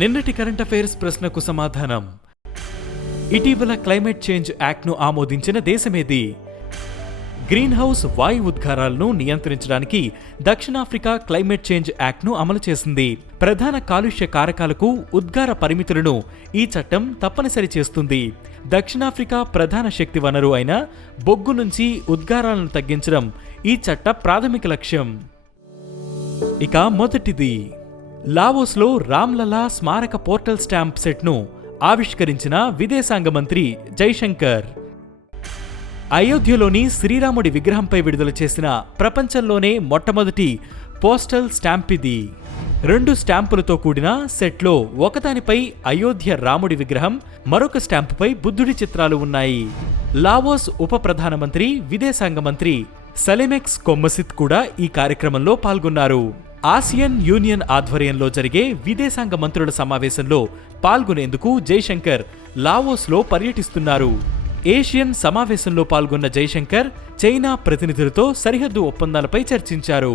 నిన్నటి current affairs ప్రశ్నకు సమాధానం. ఇటీవల క్లైమేట్ చేంజ్ యాక్ట్ను ఆమోదించిన దేశమేది? గ్రీన్ హౌస్ వాయు ఉద్గారాలను నియంత్రించడానికి దక్షిణాఫ్రికా క్లైమేట్ చేంజ్ యాక్ట్ను అమలు చేసింది. ప్రధాన కాలుష్య కారకాలకు ఉద్గార పరిమితులను ఈ చట్టం తప్పనిసరి చేస్తుంది. దక్షిణాఫ్రికా ప్రధాన శక్తి వనరు అయిన బొగ్గు నుంచి ఉద్గారాలను తగ్గించడం ఈ చట్ట ప్రాథమిక లక్ష్యం. ఇక మొదటిది, లావోస్లో రామ్లలా స్మారక పోర్టల్ స్టాంప్ సెట్ను ఆవిష్కరించిన విదేశాంగ మంత్రి జైశంకర్. అయోధ్యలోని శ్రీరాముడి విగ్రహంపై విడుదల చేసిన ప్రపంచంలోనే మొట్టమొదటి పోస్టల్ స్టాంప్ ఇది. 2 స్టాంపులతో కూడిన సెట్లో ఒకదానిపై అయోధ్య రాముడి విగ్రహం, మరొక స్టాంపుపై బుద్ధుడి చిత్రాలు ఉన్నాయి. లావోస్ ఉప ప్రధానమంత్రి, విదేశాంగ మంత్రి సలెమెక్స్ కొమ్మసిత్ కూడా ఈ కార్యక్రమంలో పాల్గొన్నారు. ఆసియన్ యూనియన్ ఆధ్వర్యంలో జరిగే విదేశాంగ మంత్రుల సమావేశంలో పాల్గొనేందుకు జైశంకర్ లావోస్లో పర్యటిస్తున్నారు. ఏషియన్ సమావేశంలో పాల్గొన్న జైశంకర్ చైనా ప్రతినిధులతో సరిహద్దు ఒప్పందాలపై చర్చించారు.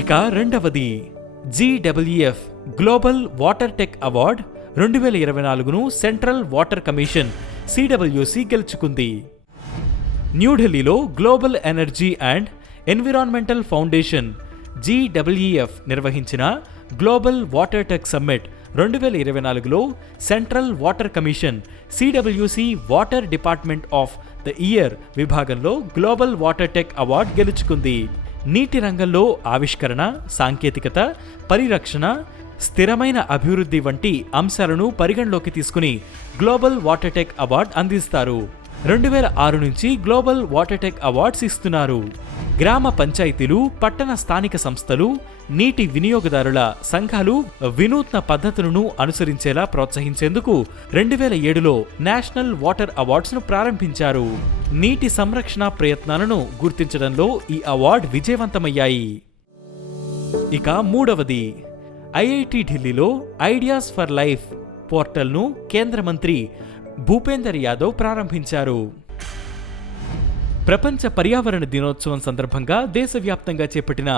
ఇక రెండవది, GWF global water tech award 2024ను సెంట్రల్ వాటర్ కమిషన్ CWC గెలుచుకుంది. న్యూఢిల్లీలో global energy and environmental foundation GWEF నిర్వహించిన గ్లోబల్ వాటర్ టెక్ సమ్మిట్ 2024లో central water commission CWC water department of the year విభాగంలో గ్లోబల్ వాటర్ టెక్ అవార్డు గెలుచుకుంది. నీటి రంగంలో ఆవిష్కరణ, సాంకేతికత, పరిరక్షణ, స్థిరమైన అభివృద్ధి వంటి అంశాలను పరిగణలోకి తీసుకుని గ్లోబల్ వాటర్ టెక్ అవార్డు అందిస్తారు. 2006 నుంచి గ్లోబల్ వాటర్ టెక్ అవార్డ్స్ ఇస్తున్నారు. గ్రామ పంచాయతీలు, పట్టణ స్థానిక సంస్థలు, నీటి వినియోగదారుల సంఘాలు వినూత్న పద్ధతులను అనుసరించేలా ప్రోత్సహించేందుకు 2007లో నేషనల్ వాటర్ అవార్డ్స్ను ప్రారంభించారు. నీటి సంరక్షణ ప్రయత్నాలను గుర్తించడంలో ఈ అవార్డు విజయవంతమయ్యాయి. ఇక మూడవది, IIT ఢిల్లీలో ఐడియాస్ ఫర్ లైఫ్ పోర్టల్ను కేంద్ర మంత్రి భూపేందర్ యాదవ్ ప్రారంభించారు. ప్రపంచ పర్యావరణ దినోత్సవం సందర్భంగా దేశవ్యాప్తంగా చేపట్టిన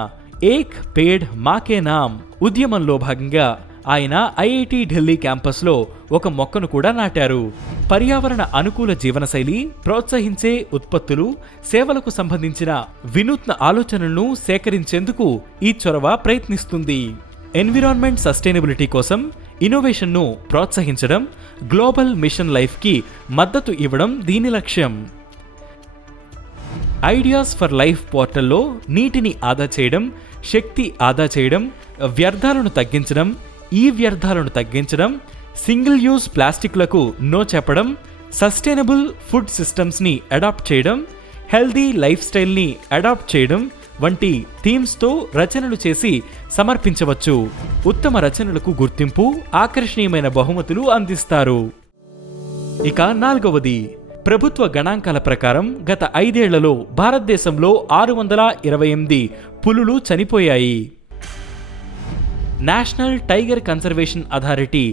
ఏక్ పేడ్ మాకే నామ్ ఉద్యమంలో భాగంగా ఆయన IIT ఢిల్లీ క్యాంపస్లో ఒక మొక్కను కూడా నాటారు. పర్యావరణ అనుకూల జీవనశైలి ప్రోత్సహించే ఉత్పత్తులు, సేవలకు సంబంధించిన వినూత్న ఆలోచనలను సేకరించేందుకు ఈ చొరవ ప్రయత్నిస్తుంది. ఎన్విరాన్మెంట్ సస్టైనబిలిటీ కోసం ఇన్నోవేషన్ను ప్రోత్సహించడం, గ్లోబల్ మిషన్ లైఫ్కి మద్దతు ఇవ్వడం దీని లక్ష్యం. ఐడియాస్ ఫర్ లైఫ్ పోర్టల్లో నీటిని ఆదా చేయడం, శక్తి ఆదా చేయడం, వ్యర్థాలను తగ్గించడం, వ్యర్థాలను తగ్గించడం, సింగిల్ యూజ్ ప్లాస్టిక్లకు నో చెప్పడం, సస్టైనబుల్ ఫుడ్ సిస్టమ్స్ని అడాప్ట్ చేయడం, హెల్దీ లైఫ్ స్టైల్ని అడాప్ట్ చేయడం వంటి థీమ్స్తో రచనలు చేసి సమర్పించవచ్చు. ఉత్తమ రచనలకు గుర్తింపు, ఆకర్షణీయమైన బహుమతులు అందిస్తారు. ఇక నాలుగవది, ప్రభుత్వ గణాంకాల ప్రకారం గత 5 ఏళ్లలో భారతదేశంలో 628 పులులు చనిపోయాయి. National tiger conservation authority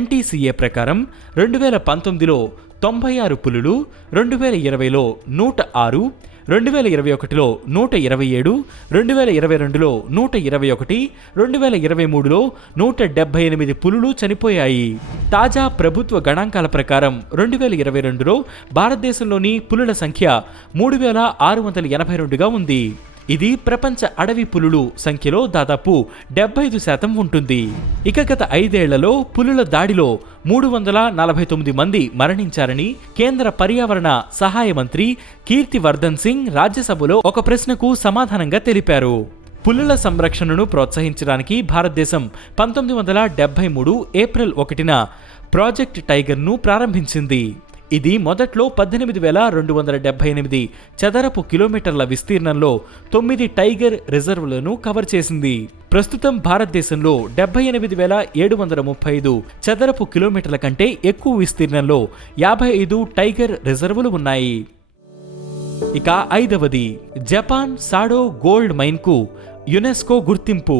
NTCA ప్రకారం 2019లో 96 పులులు, 2020లో 106, 2021లో 127, 2022లో 121, 2023లో 178 పులులు చనిపోయాయి. తాజా ప్రభుత్వ గణాంకాల ప్రకారం 2022లో భారతదేశంలోని పులుల సంఖ్య 3682గా ఉంది. ఇది ప్రపంచ అడవి పులులు సంఖ్యలో దాదాపు 75% ఉంటుంది. ఇక గత 5 ఏళ్లలో పులుల దాడిలో 349 మంది మరణించారని కేంద్ర పర్యావరణ సహాయ మంత్రి కీర్తివర్ధన్ సింగ్ రాజ్యసభలో ఒక ప్రశ్నకు సమాధానంగా తెలిపారు. పులుల సంరక్షణను ప్రోత్సహించడానికి భారతదేశం 1973 ఏప్రిల్ 1న ప్రాజెక్ట్ టైగర్ను ప్రారంభించింది. ఇది మొదట్లో 18,278 చదరపు కిలోమీటర్ల విస్తీర్ణంలో 9 టైగర్ రిజర్వులను కవర్ చేసింది. ప్రస్తుతం భారతదేశంలో 78,735 చదరపు కిలోమీటర్ల కంటే ఎక్కువ విస్తీర్ణంలో 55 టైగర్ రిజర్వులు ఉన్నాయి. ఇక ఐదవది, జపాన్ సాడో గోల్డ్ మైన్కు యునెస్కో గుర్తింపు.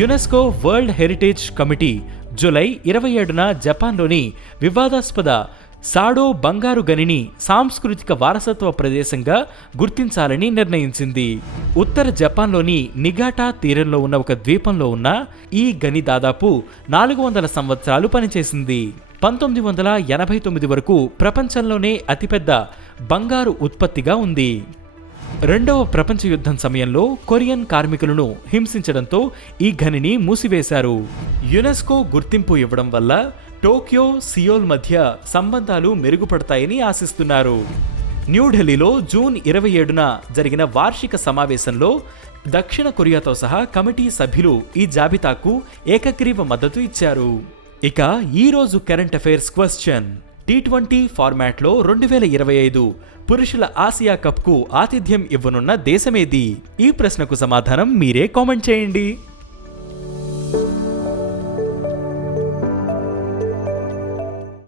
UNESCO world heritage committee July 27న జపాన్లోని వివాదాస్పద సాడో బంగారు గనిని సాంస్కృతిక వారసత్వ ప్రదేశంగా గుర్తించాలని నిర్ణయించింది. ఉత్తర జపాన్లోని నిగాటా తీరంలో ఉన్న ఒక ద్వీపంలో ఉన్న ఈ గని దాదాపు 400 సంవత్సరాలు పనిచేసింది. 1989 వరకు ప్రపంచంలోనే అతిపెద్ద బంగారు ఉత్పత్తిగా ఉంది. రెండవ ప్రపంచ యుద్ధం సమయంలో కొరియన్ కార్మికులను హింసించడంతో ఈ గనిని మూసివేశారు. యునెస్కో గుర్తింపు ఇవ్వడం వల్ల టోక్యో, సియోల్ మధ్య సంబంధాలు మెరుగుపడతాయని ఆశిస్తున్నారు. న్యూఢిల్లీలో జూన్ 27న జరిగిన వార్షిక సమావేశంలో దక్షిణ కొరియాతో సహా కమిటీ సభ్యులు ఈ జాబితాకు ఏకగ్రీవ మద్దతు ఇచ్చారు. ఇక ఈ రోజు కరెంట్ అఫైర్స్ క్వశ్చన్: T20 ఫార్మాట్లో 2025 పురుషుల ఆసియా కప్కు ఆతిథ్యం ఇవ్వనున్న దేశమేది? ఈ ప్రశ్నకు సమాధానం మీరే కామెంట్ చేయండి.